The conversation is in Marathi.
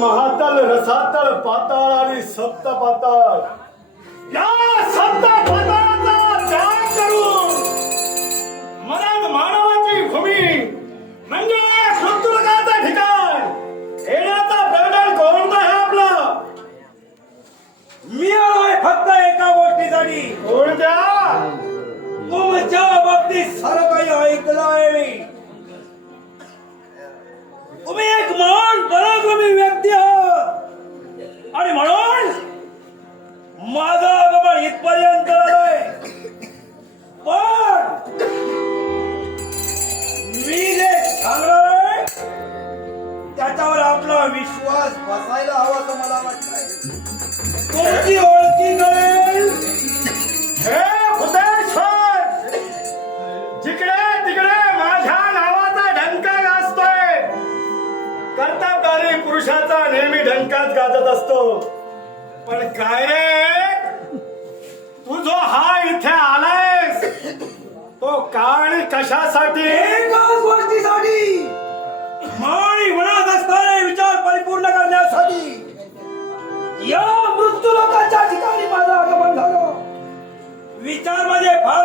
महातल रसातल पाताळ आणि सप्त पाताळ या सप्त पाताळाचा त्याग करून मनात मानवाची भूमी म्हणजे मृत्यूलोकाचं ठिकाण येण्याचा प्रकरण कोणता आहे आपला? मी आलोय फक्त एका गोष्टीसाठी. कोणत्या? तुमच्या बाबतीत सारं काही ऐकलं आहे मी. तुम्ही एक महान पराक्रमी व्यक्ती आहात आणि म्हणून माझं आगमन इथपर्यंत आलंय. पण मी जे सांगणार त्याच्यावर आपला विश्वास बसायला हवा असं मला वाटतंय. तुमची ओळखी करेल हे भूतेश्वर, जिकडे तिकडे माझ्या नावाचा डंका गाजतोय. कर्तबगारी पुरुषाचा नेहमी डंकाच गाजत असतो. पण काय रे, तू जो हा इथे आलायस तो का आणि कशासाठी? एकाच गोष्टीसाठी. माणी मनात असणारे विचार परिपूर्ण करण्यासाठी या मृत्यू लोकांच्या ठिकाणी माझं आगमन झालं. विचार म्हणजे फार